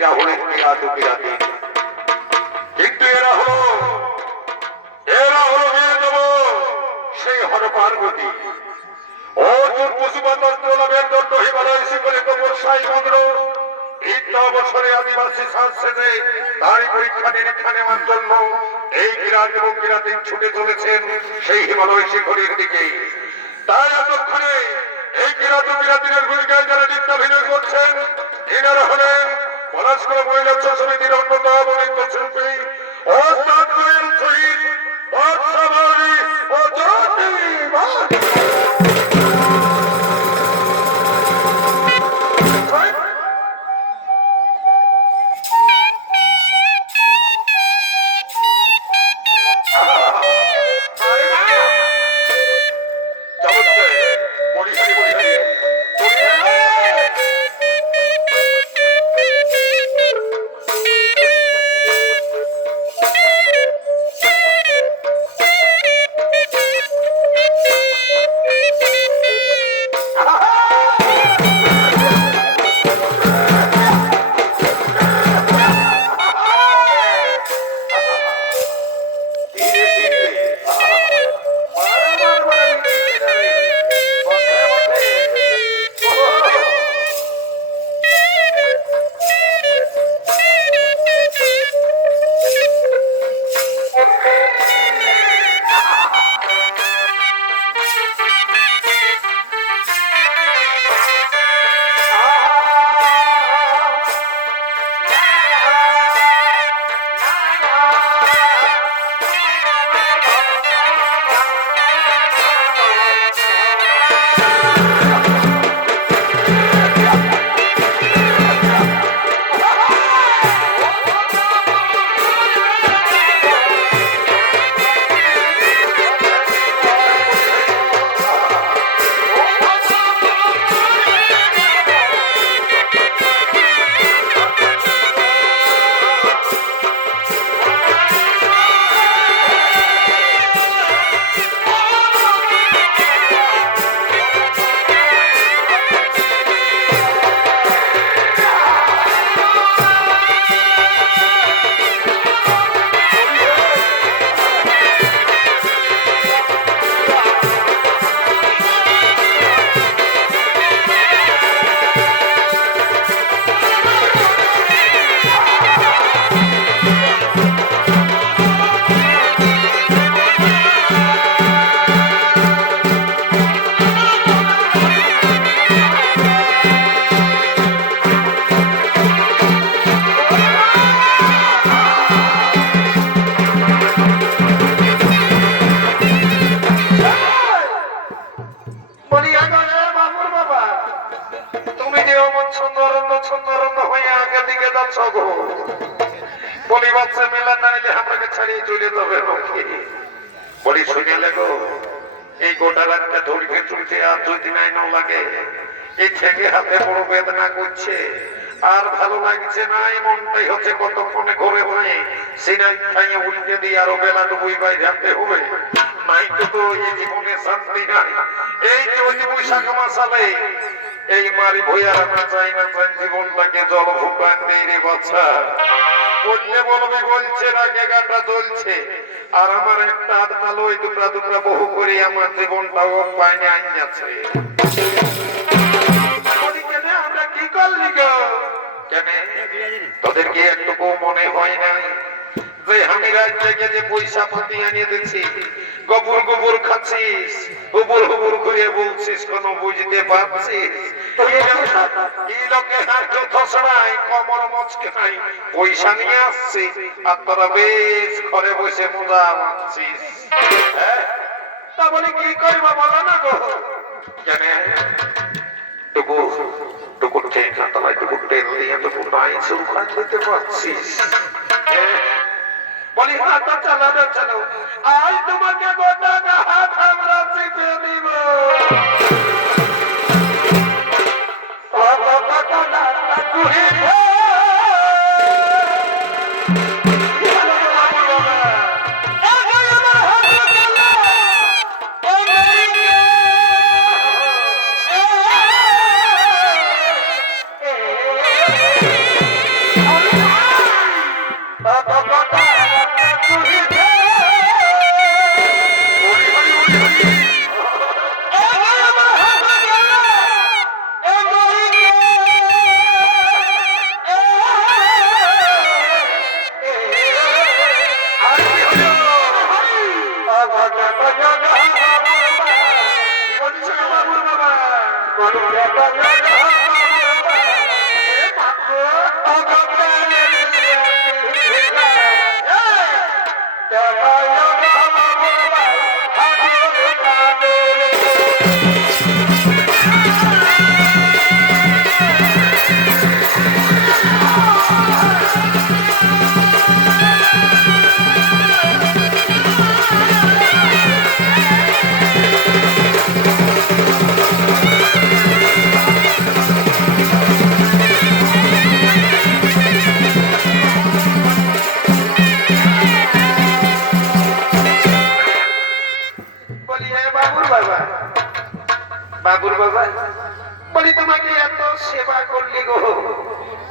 এরা হলেন কিরাত কিরাতি। কিন্তু এরা হলো বিয়ে দেব সেই হর পার্বতী। অর্জুন পশুপাতর লাভের জন্য হিমালয় শিখরে কবর সাই মন্দ্র বছরে আদিবাসী সংসদে তারই পরীক্ষা নিরীক্ষা নেওয়ার জন্য এই কিরাত এবং কিরাতিন ছুটে চলেছেন সেই হিমালয় শিখরের দিকে। তাই এতক্ষণে এই কিরাত ও কিরাতিনের ভূমিকায় যারা নৃত্যাভিনয় করছেন এনারা হলেন পলাশপুর মহিলা সমিতির অন্যতম নৃত্যশিল্পী ওস্তাদ শহীদ বর্ষাবলী ও জ্যোতি। বলি শুনে লেগো এই গোটা রাতটা ধরতে চলতে আর যদি নাই না লাগে এই থেকে হাতে বড় বেদনা করছে আর ভালো লাগছে না। মনটাই হচ্ছে কতক্ষণে ঘরে বয়ে সিনাই খাইয়ে উল্টে দিয়ে আরো বেলা ডুবুই বাই ঝাঁপতে হবে। নাই তো এই জীবনে শান্তি নাই। এই চৈতি বৈশাখ মাসালে এই মারি ভইয়ার আমরা চাই না চাই জীবনটাকে জল ভুপান নেই রে বাচ্চা। বললে বলবে বলছে না গেগাটা জ্বলছে আর আমার একটা আধকালো ওই টুকরা টুকরা বহু করে আমার জীবনটাও পায়নি আইন যাচ্ছে। আমরা কি করলি গো? কেন তোদেরকে একটুকু মনে হয় নাই যে আমি রাত থেকে যে পয়সা পাতি আনিয়ে দিচ্ছি গোবর গোবর খাচ্ছিস গোবর গোবর করে বলছিস কোন বুঝতে পারছিস? এই লোকে হাঁটতে ধসড়াই কমর মচকে নাই পয়সা নিয়ে আসছি আর তোরা বেশ ঘরে বসে মজা মানছিস। তা বলি কি করবা বলো না গো? কেন টুকু টুকুর ট্রেন হাতালায় টুকুর ট্রেন দিয়ে টুকুর নাই সুখান দিতে পারছিস? বলি হাতটা চালানো চালো আজ তোমাকে গোটা হাত আমরা চেপে দিব।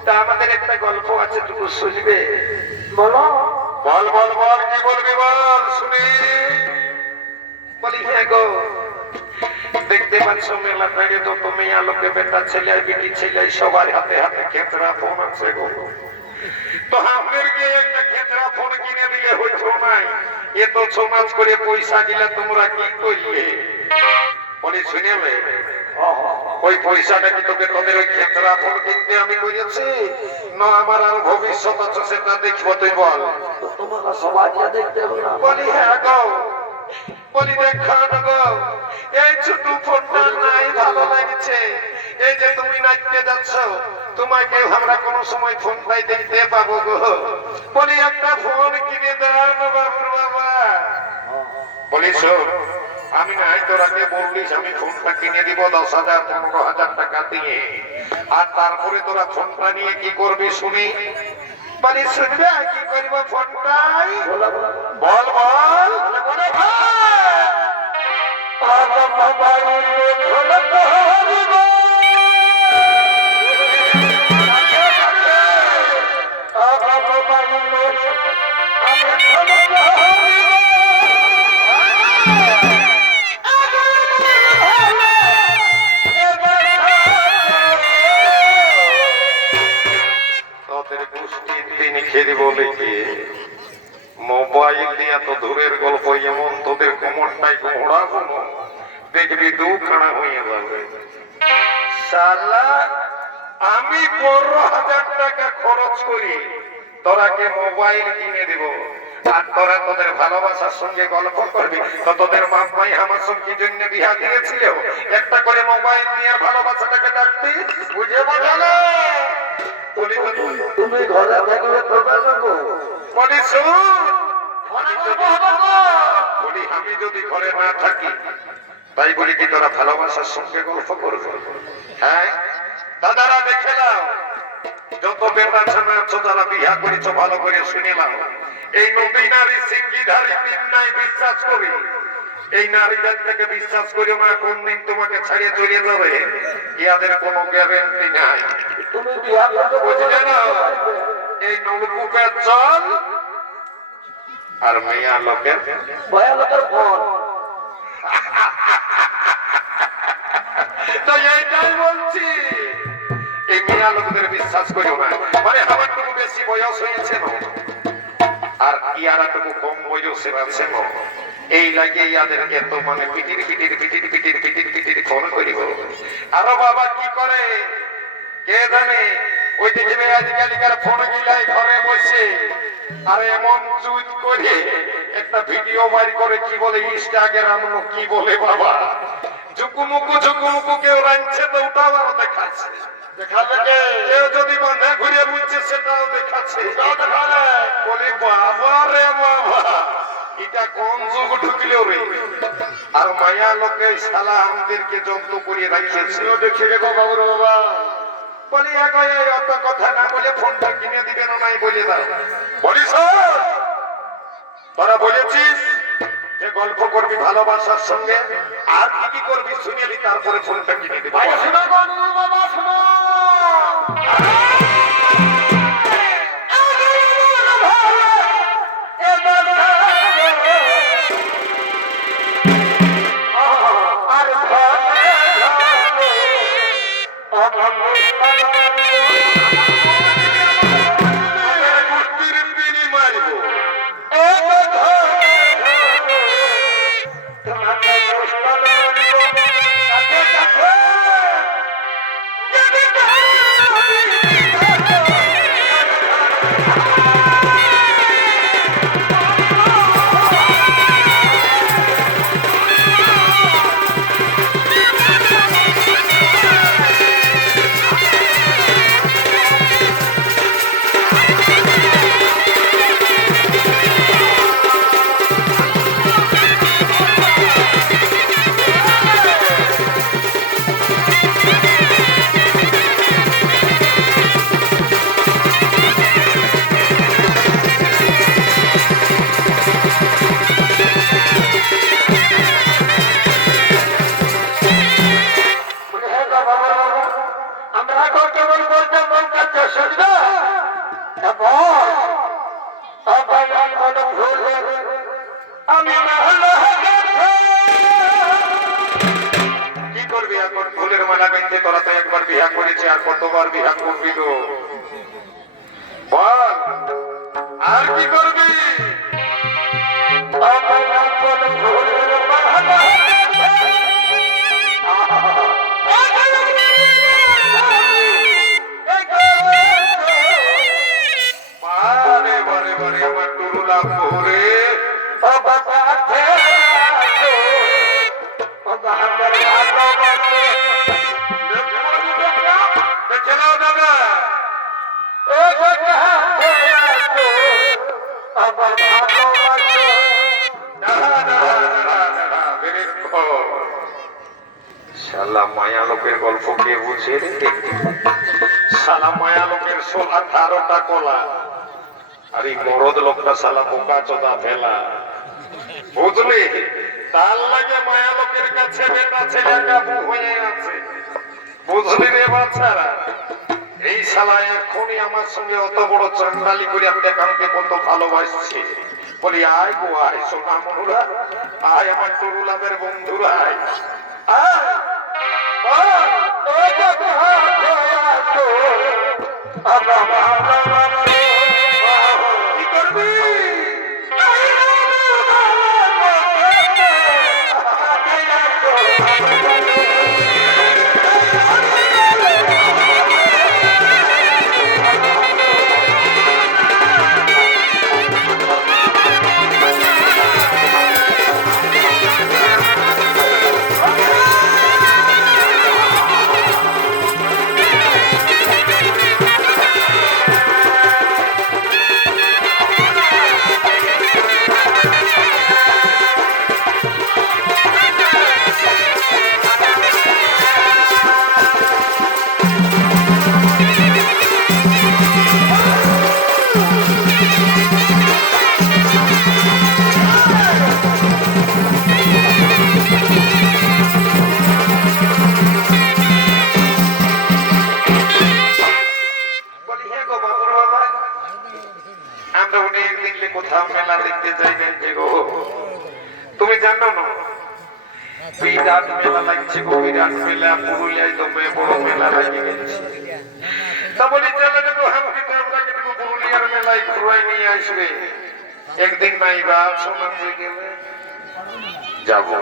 তা আমাদের একটা গল্প আছে, তুমি শুনবে? বলো। বল বল বল, কি বলবি বল, শুনি। বলি হ্যাঁ গো, দেখতে পাচ্ছ মেলা পেড়ে তো তুমি আলোকে বেটা ছেলে বেটি ছেলে সবার হাতে হাতে ক্ষেত্রা ফোন আছে গো। তো আমাদেরকে একটা ক্ষেত্রা ফোন কিনে দিলে হইতো নাই, এ তো সমাজ করে পয়সা দিলে তোমরা কি করলে? বলি শুনেলে, ওই পয়সাটা কি তোকে তোদের ওই ক্ষেত্রা ফোন কিনতে আমি করেছি, না আমার আর ভবিষ্যৎ আছে সেটা দেখবো, তুই বল। তোমরা সবাই দেখতে বলি হ্যাঁ গো, বলি দেখান গো, এই ছোট ফোনটা নাই ভালো লাগছে, এই যে তুমি নাচতে যাচ্ছ তোমাকে আমরা কোনো সময় ফোনটাই দেখতে পাবো গো, বলি একটা ফোন কিনে দেন বাবুর বাবা। বলি শোন, আমি নাই তোর আগে বললিস আমি ফোনটা কিনে দিব 10,000 15,000 টাকা দিয়ে, আর তারপরে তোরা ফোনটা নিয়ে কি করবি শুনি? বলি শুনবে কি করব ফোনটাই? বল বল। মোবাইল নিয়ে এত দূরের গল্প, এমন তোদের কোমরটাই ঘোড়া কোনো দেখবি দুখানা হয়ে যাবে। শালা আমি 15,000 টাকা খরচ করি তোরাকে মোবাইল কিনে দিব, আর তোরা তোদের ভালোবাসার সঙ্গে গল্প করবি। তো তোদের বাপ মাই আমার সঙ্গে জন্য বিয়া দিয়েছিল একটা করে মোবাইল দিয়ে ভালোবাসাটাকে ডাকবি, বুঝে বোঝালো? তুমি ঘরে থাকলে তবে দেখো। বলি বলি আমি যদি ঘরে না থাকি তাই বলি কি তোরা ভালোবাসার সঙ্গে গল্প করবো? হ্যাঁ দাদারা দেখে নাও, যত বেটা ছেলে আছো যারা বিয়া করেছ ভালো করে শুনে নাও, এই নদী নারী সিঙ্গিধারী তিন নাই বিশ্বাস করি, এই নারীদের থেকে বিশ্বাস করি না কোন দিন তোমাকে ছাড়িয়ে চলে যাবে ইয়াদের কোনো গ্যারেন্টি নাই। তুমি বিয়া বুঝলে না, এই নলকূপের জল আর মেয়া লোকের ভয়া লোকের ফোন। তো এইটাই বলছি, এই মেয়া লোকদের বিশ্বাস করিও না, মানে আমার টুকু বেশি বয়স হয়েছে না আর ইয়ারা টুকু কম বয়সের আছে না, এই লাগে ইয়াদের এত মানে পিটির পিটির পিটির পিটির পিটির পিটির ফোন করিব। আরো বাবা কি করে কে জানে, ওই দিকে আজকালকার ফোন গিলাই ঘরে বসে আর এমন চুজ করে একটা ভিডিও বাইর করে, কি বলে ইনস্টাগ্রাম কি বলে বাবা, ঝুকুমুকু কেউ রাঁধছে তো ওটাও আরো দেখাচ্ছে, কেউ যদি বাঁধা ঘুরে বুঝছে সেটাও দেখাচ্ছে। বলি বাবা রে বাবা, এটা কোন যুগ ঢুকলেও রে, আর মায়া লোকে শালা আমাদেরকে যন্ত্র করিয়ে রাখিয়েছে। দেখে রেখো বাবুর বাবা। বলি অত কথা না বলে ফোনটা কিনে দিবেন নাই বলে দাও। বলিস তোরা বলেছিস যে গল্প করবি ভালোবাসার সঙ্গে, আর কি কি করবি শুনেলি তারপরে ফোনটা কিনে দিবি। বাবা শোনো, বিয়া করেছে, আর কতবার বিয়া করবি গো? বল, আর কি করবি? বারে বারে বারে আমার টুরুলা ভোরে দেখে নাও দাদা, শালা মায়া লোকের গল্প কে বুঝে রে? শালা মায়া লোকের 16-18টা কলা, আর এই মরদ লোকটা শালা বোকা চোদা ফেলা, বুঝলি? তার লাগে মায়া লোকের কাছে বেটা ছেলে কাবু হয়ে আছে, বুঝলি রে বাচ্চারা? এই শালা এখনই আমার সঙ্গে অত বড় চন্ডালি করে আপনি কাউকে কত ভালোবাসছে, বলি আয় গো আয় সোনা মনুরা, আয় আমার তরুলাদের বন্ধুরা, আয় আয়, কি করবি? কোথাও মেলা দেখতে যাই না যে গো, তুমি জানো না বিরাট মেলা লাগছে গো, বিরাট মেলা পুরুলিয়ায় তো বড় মেলা লাগে গেছে। তা বলি চলে দেবো আমাকে তো আপনাকে দেবো পুরুলিয়ার মেলায় ঘুরাই নিয়ে আসবে একদিন, নাই বা শোনা হয়ে গেলে যাবো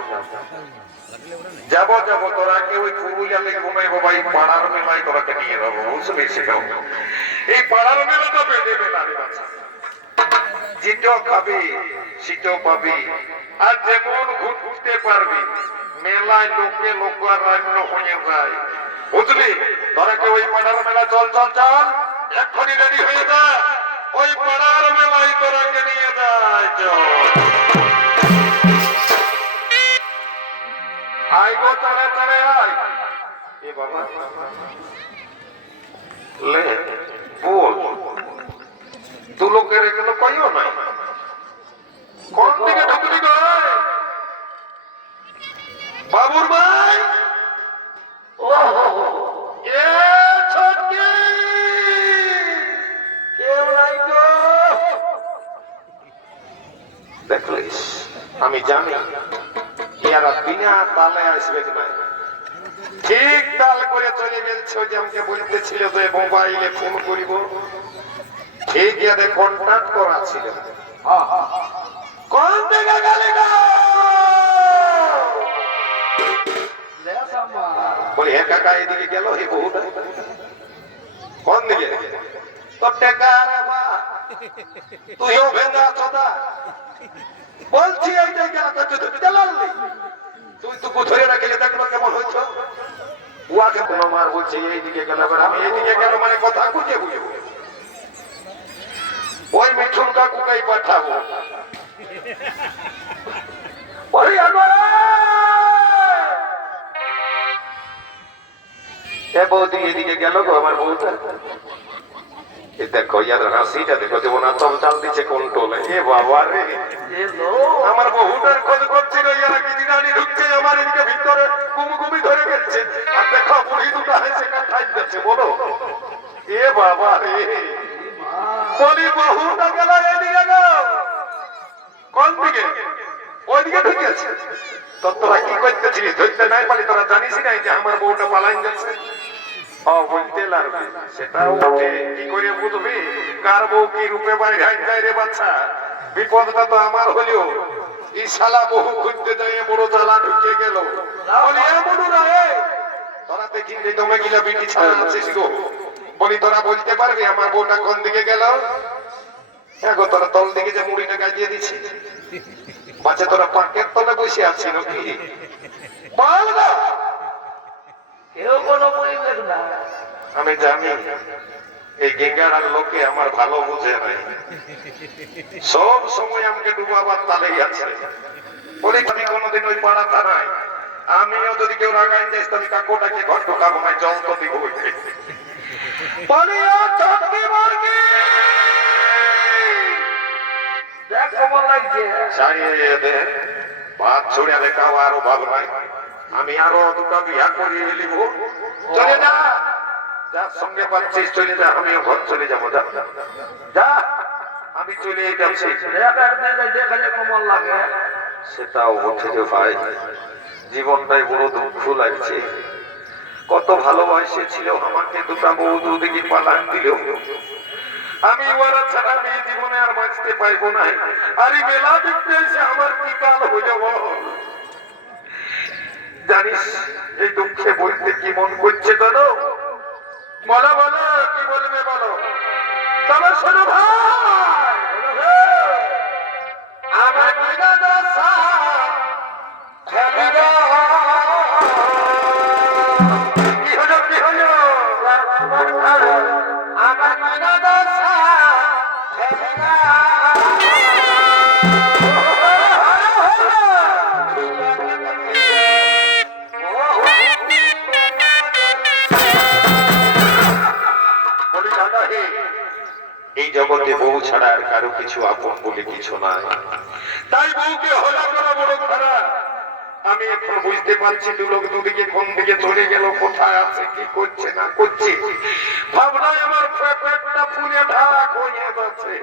যাবো যাবো, তোরাকে ওই পুরুলিয়াতে ঘুমাইবো ভাই, পাড়ার মেলায় তোরাকে নিয়ে যাবো, বুঝলি? সেটাও এই পাড়ার মেলাটা বেঁধে মেলা রে বাচ্চা, যেটাও খাবি সেটাও পাবি, আর যেমন ঘুরতে পারবি, মেলায় লোকে লোকারণ্য হয়ে যায়, বুঝলি? তোরাকে ওই পাড়ার মেলা চল চল চল, এক্ষুনি রেডি হয়ে যা, ওই পাড়ার মেলায় তোরাকে নিয়ে যায় চল। আয় গো চলে চলে আয়, এ বাবা লে বল, দু লোকের এগুলো কইও নাই, কোন দিকে ঢুকলি গো? বাবুর ভাই, এ ছোটকি, কেউ নাই গো। দেখলিস আমি জানি এরা বিনা তালে আসবে না, ঠিক তাল করে চলে গেছে, যে আমাকে বলতেছিল যে মোবাইলে ফোন করিব, ঠিক ইয়াদের কন্ট্যাক্ট করা ছিল। কোন দিকে গেলি গো? বলি হে কাকা এদিকে গেল, হে বহুটা কোন দিকে? তোর টেকা রে বা, তুইও ভেঙ্গা চোদা, বলছি এইটাই গেল, তুই তো ধরে রাখলে দেখলো কেমন হয়েছ, উয়াকে কোনো মার বলছে এইদিকে গেল, আমি এইদিকে গেল মানে কথা খুঁজে বুঝবো, ওই মিঠুন কাকুকেই পাঠাবো। বৌদি এদিকে গেল গো আমার বউটা, দেখো ইয়ার হাসিটা দেখো, যেমন আতম চাল দিচ্ছে কন্ট্রোলে, এ বাবা রে, আমার বহুটার খোঁজ করছিল, ইয়ারা কি দিনানি ঢুকছে আমার এদিকে ভিতরে, গুমি ধরে গেছে, আর দেখো বুড়ি দুটা হেসে কাটাই যাচ্ছে, বলো এ বাবা রে, বলি বহুটা গেল এদিকে গো, কোন দিকে? ওইদিকে ঢুকেছে। তোরা কি করতেছিলিস? ধরতে নাই পারি, তোরা জানিস নাই যে আমার বউটা পালাইন যাচ্ছে? বলতে লাগবে সেটাও বটে। কি করে বুঝবি কার বউ কি রূপে বাইরে যায় রে বাচ্চা? বিপদটা তো আমার হইলো। এই শালা বহু খুঁজতে যাই বড় জ্বালা ঢুকে গেল। বলি এমন না তোরা দেখি দমে গিলা বিটি ছাড়া আছিস গো। বলি তোরা বলতে পারবি আমার বউটা কোন দিকে গেল? হ্যাঁ গো, তোরা তল দিকে যে মুড়িটা গাজিয়ে দিচ্ছি বাচ্চা, তোরা পাকের তলে বসে আছি নাকি? বল না। কেউ কোনো পরিবেশ না। আমি জানি এই গেঙ্গাড়ার লোকে আমার ভালো বুঝে নাই, সব সময় আমাকে ডুবাবার তালেই আছে। বলি আমি কোনোদিন ওই পাড়া থানায় আমিও যদি কেউ রাগাই যাই আমি কাকুটাকে ঘর ঢোকাবো না, জল তো দিব। দেখ কেমন লাগছে। ছাড়িয়ে দে, ভাত ছড়িয়ে দেখা আরো ভাব নাই। আমি আরো দুটা বিয়া করিয়ে নিব। চলে যা, যার সঙ্গে পাচ্ছিস চলে যা, আমিও ঘর চলে যাবো। যা যা, আমি চলে যাচ্ছি। দেখালে কেমন লাগে। সেটাও বলছে যে ভাই জীবনটাই বড় দুঃখ লাগছে। কত ভালোবাসে ছিল আমাকে, দুটা বউ দুদিকে পালান দিল। আমি ওরা ছাড়া আমি জীবনে আর বাঁচতে পাইবো না। আর এই মেলা দেখতে এসে আমার কি কাল হয়ে যাব জানিস? এই দুঃখে বলতে কি মন করছে জানো? বলো বলো, কি বলবে বলো? তবে শোনো ভাই, আমার বিনা দশা ফেলিবা। কি হলো কি হলো? আমার বিনা দশা ফেলিবা। এই জগতে বউ ছাড়া আর কারো কিছু আপন বলে কিছু নাই, তাই বউকে হলা করা বড় খারাপ। আমি এখন বুঝতে পারছি দু লোক দুদিকে কোন দিকে চলে গেল, কোথায় আছে, কি করছে না করছে। ভাবনায় আমার পেটটা ফুলে ঢাক হয়ে যাচ্ছে।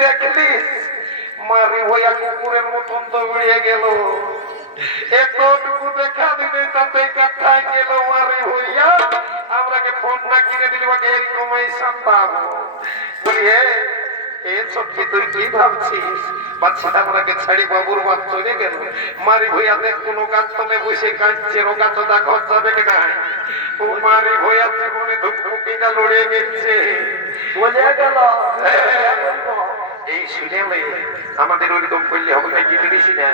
দেখলিস মারি হইয়া কুকুরের মতন দৌড়িয়ে গেল। একটুকু দেখা দিলে তাতে কাঠায় গেল মারি হইয়া। আমরাকে ফোনটা কিনে দিলি ওকে এরকমই সামলাম। বলি এ সত্যি তুই কি ভাবছিস? বাচ্চাটা আমরাকে ছাড়ি বাবুর বাপ চলে গেল। মারি ভইয়া দেখ কোনো গাছ তলে বসে কাঁদছে, রোগা চোদা ঘর যাবে কিনা। ও মারি ভইয়া জীবনে ধুকপুকিটা লড়ে গেছে, বলে গেল। এই শুনে আমাদের ওইরকম করলে হবে না। জিনিসই না,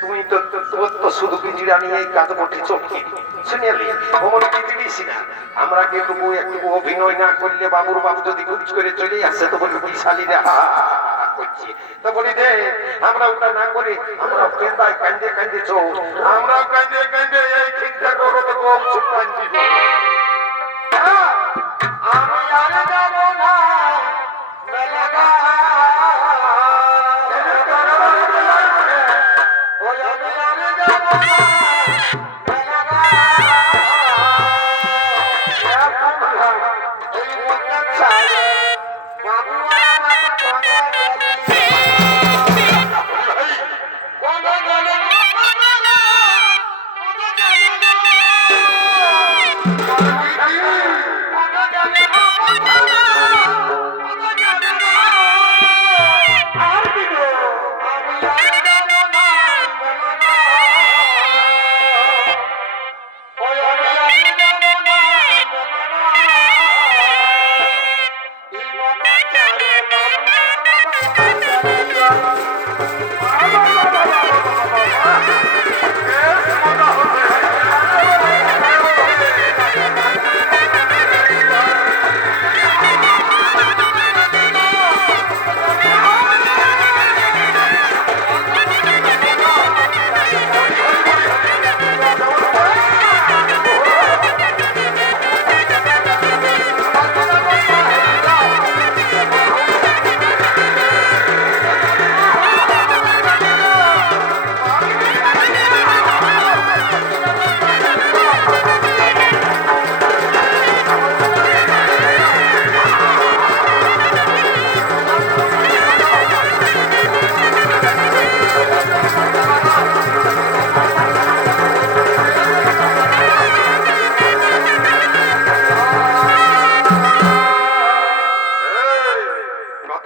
তুমি তো তোর তো শুধু পিঞ্জিরা নিয়ে এই কাজ করতে চোখে শুনিয়ালি অমন জিনিসই না। আমরা কিন্তু একটু অভিনয় না করলে বাবুর বাপ যদি গুজ করে চলে আসছে তো বলি বিশালীরা করছি, তো বলি দে আমরা ওটা না করে আমরা কেন্দায় কান্দে কান্দে চো, আমরাও কান্দে কান্দে এই ঠিকটা করো তো গোপ ছুপান দিব। আমি আর যাব না মেলাগা।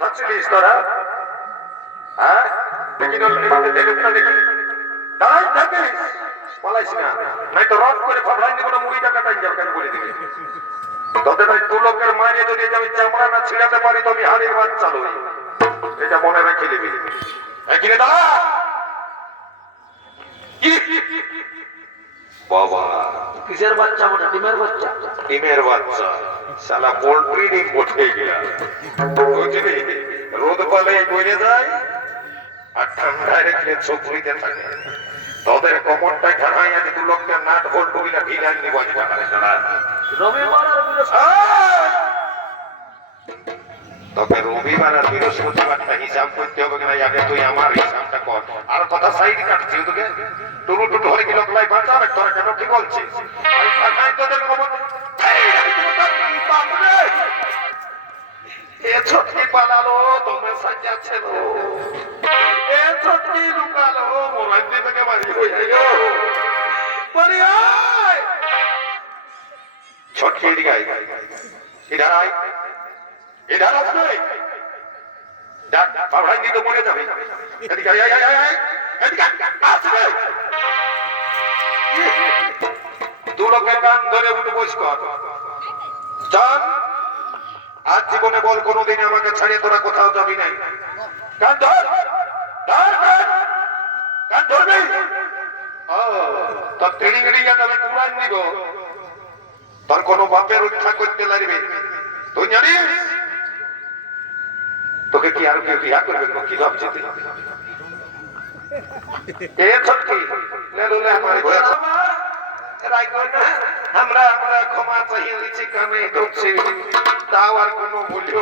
কোথাছিলিস তোরা? হ্যাঁ দেখি দেখি দাঁড়াই থাকিস, পালাইস না, নাই তো রদ করে ফাবলাই দিব না, মুড়িটা কাটাই যাও কেন বলে দিবি। তোদের ওই দু লোকের মারিয়ে যদি আমি চামড়া না ছিঁড়াতে পারি তো আমি হাড়ির বাচ্চা লই, এটা মনে রেখে দিবি। এখানে দাঁড়া। বাবা কিসের বাচ্চা বটে? ডিমের বাচ্চা? ডিমের বাচ্চা, শালা পোল্ট্রি ডিম উঠে গেল, বুঝলি? রোদ পালে গড়ে যায় আর ঠান্ডায় রেখে চোখরিতে থাকে। তোদের কোমরটা ঘাড়াই আছে, দু লোককে নাট ভোল্ট বইলা ঢিলান দিব রবিবার আর বৃহস্পতিবার। তবে রবিবার আর বৃহস্পতিবারটা হিসাব করতে হবে কিনা, আগে তুই আমার হিসাবটা কর। আর কথা সাইড কাটছি তোকে, টুরু টুটু হয়ে গেল লাই বাঁচাবে, তোরা কেন কি বলছিস? তোদের খবর এ ছটকি পালালো, তোমার সাজাচ্ছে এ ছটকি লুকালো, মোবাইল থেকে বাড়ি হয়ে ছটকি এদিকে ইধার আয়, ইধার আসবে, বাবড়াই দিয়ে তো মরে যাবে। এদিকে এদিকে আসবে, দু লোকের কান ধরে উঠে বস কর। চল, আজ জীবনে বল কোনোদিন আমাকে ছাড়িয়ে তোরা কোথাও যাবি নাই। কান ধর, কান ধরবি। তোর ট্রেনিং আমি পুরান দিব, তোর কোনো বাপের রক্ষা করতে লাগবে। তুই জানিস তোকে কি আর কেউ বিয়া করবে? কি ভাবছিস আমরা ক্ষমা চাহিয়ে দিচ্ছি, কানে ধরছি, তাও আর কোনো মূল্য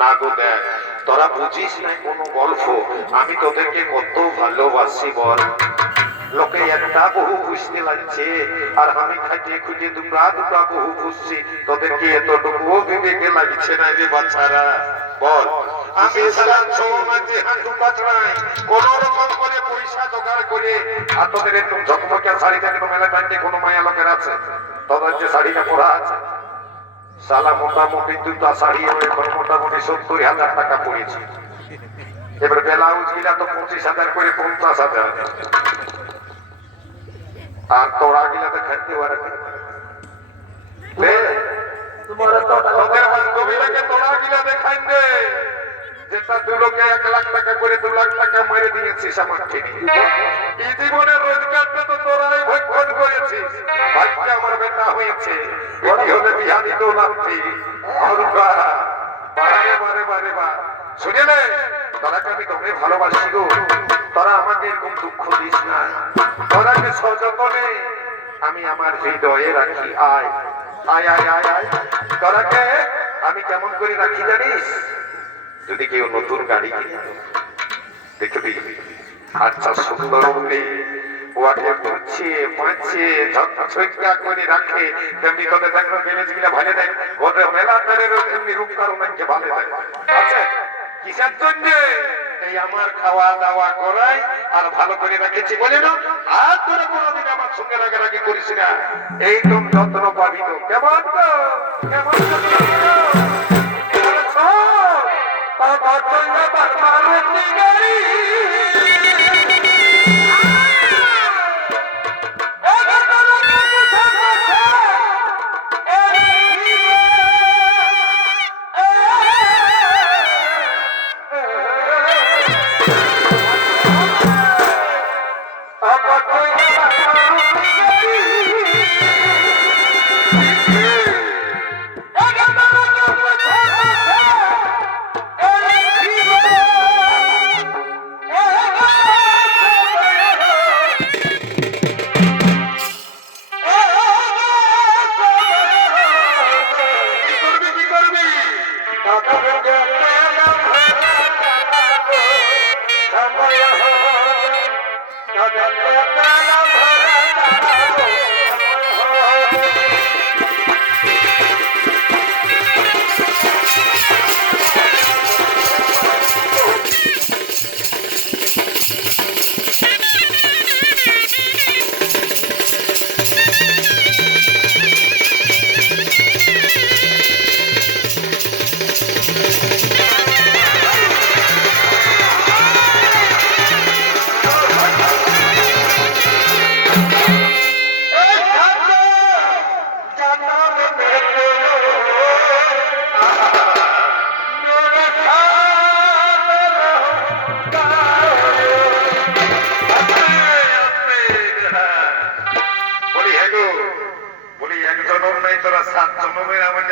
না গো। দেখ তোরা বুঝিস না কোনো গল্প, আমি তোদেরকে কত ভালোবাসি বল। লোকে একটা বহু বুঝতে লাগছে আর আমি খাটিয়ে খুঁজে দুটা দুটা বহু বুঝছি, তোদেরকে এতটুকুও বিবেকে লাগছে না রে বাচ্চারা। বল আমি সারা ছমাসে হাঁটু কাটরাই কোন রকম করে পয়সা জোগাড় করে, আর তোদের একটু ঝকমকে শাড়ি থেকে তো মেলা টাইমে কোনো মায়া লোকের আছে, তোদের যে শাড়িটা পরা আছে সালা মোটামুটি দুটা শাড়ি এখন মোটামুটি 70,000 টাকা পড়েছে। এবার ব্লাউজ গিলা তো 25,000 করে 50,000, আর তোরা গিলা দেখাইতে পারে তোদের বান্ধবীরাকে তোরা গিলা দেখাই দে, যেটা দু লোকে 1 লাখ টাকা করে 2 লাখ টাকা মেরে দিয়েছিস আমার থেকে। এই জীবনের রোজগারটা তো তোরাই ভক্ষণ করেছিস, ভাগ্যে আমার বেটা হয়েছে, বেটি হলে বিয়া দিতেও লাগছি। শুনেলে তোরাকে আমি তোকে ভালোবাসি গো, তোরা আমাকে এরকম দুঃখ দিস না, তোরাকে সযতনে আমি আমার হৃদয়ে রাখি। আয় আয় আয় আয় আয়, তোরাকে আমি কেমন করে রাখি জানিস? যদি কেউ নতুন গাড়ি কিনে দেখবি আচ্ছা সুন্দর হলে ওয়াকে বুঝিয়ে পাঁচিয়ে ঝকঝকা করে রাখে, তেমনি তোদের দেখো গেলেজ গিলা ভালো দেয়, ওদের মেলা পেরেরও এমনি রূপ কারণকে ভালো দেয়। আচ্ছা কিসের জন্য? এই আমার খাওয়া দাওয়া করাই আর ভালো করে রেখেছি বলে না, আর তোরা কোনোদিন আমার সঙ্গে রাগারাগি করিস না, এই তুমি যত্ন পাবি তো। কেমন তো কেমন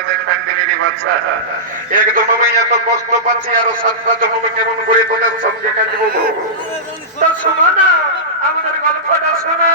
যে ফ্যান্ডিলেরই বাচ্চা এক জন্মে এত কষ্ট পাচ্ছি আরো 7টা জন্মে কেমন করে তোদের সঙ্গে কাটবো তো শোনো না আমাদের গল্পটা শোনো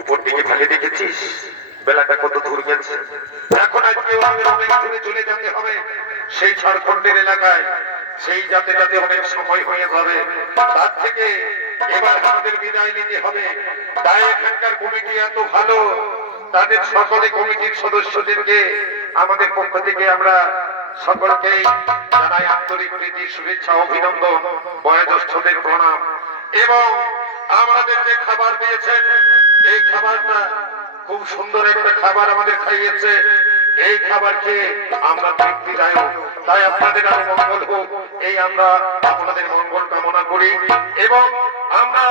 উপর দিকে ফেলে দেখেছিস বেলাটা কত দূর গেছে এখন আজকেও আমাদের অনেক দূরে চলে যেতে হবে সেই ঝাড়খণ্ডের এলাকায় সেই যাতে যাতে অনেক সময় হয়ে যাবে তার থেকে এবার আমাদের বিদায় নিতে হবে তাই এখানকার কমিটি এত ভালো তাদের সকলে কমিটির সদস্যদেরকে আমাদের পক্ষ থেকে আমরা সকলকে জানাই আন্তরিক প্রীতি শুভেচ্ছা অভিনন্দন বয়োজ্যেষ্ঠদের প্রণাম এবং আমাদের যে খাবার দিয়েছেন এই খাবারটা খুব সুন্দর একটা খাবার আমাদের খাইয়েছে এই খাবার খেয়ে আমরা তৃপ্তিদায়ক তাই আপনাদের আরো মঙ্গল হোক এই আমরা আপনাদের মঙ্গল কামনা করি এবং আমরা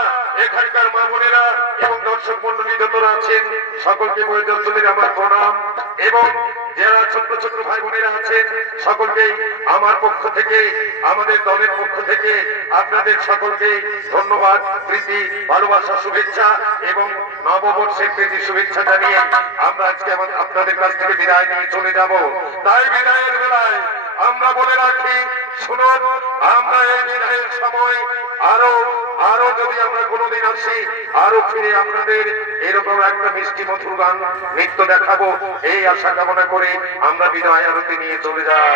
এখানকার মা বোনেরা এবং দর্শক মন্ডলী যতরা আছেন সকলকে বয়োজ্যেষ্ঠদের আমার প্রণাম এবং যারা ছোট্ট ছোট্ট ভাই বোনেরা আছেন সকলকে আমার পক্ষ থেকে আমাদের দলের পক্ষ থেকে আপনাদের সকলকে ধন্যবাদ প্রীতি ভালোবাসা শুভেচ্ছা এবং নববর্ষের প্রীতি শুভেচ্ছা জানিয়ে আমরা আজকে আপনাদের কাছ থেকে বিদায় নিয়ে চলে যাব তাই বিদায়ের বেলায় আমরা বলে রাখি শুনুন আমরা এই বিদায়ের সময় আরো যদি আমরা কোনোদিন আসি আরো ফিরে আপনাদের এরকম একটা মিষ্টি মধুর গান নৃত্য দেখাবো এই আশা কামনা করে আমরা বিদায় আরতি নিয়ে চলে যাই।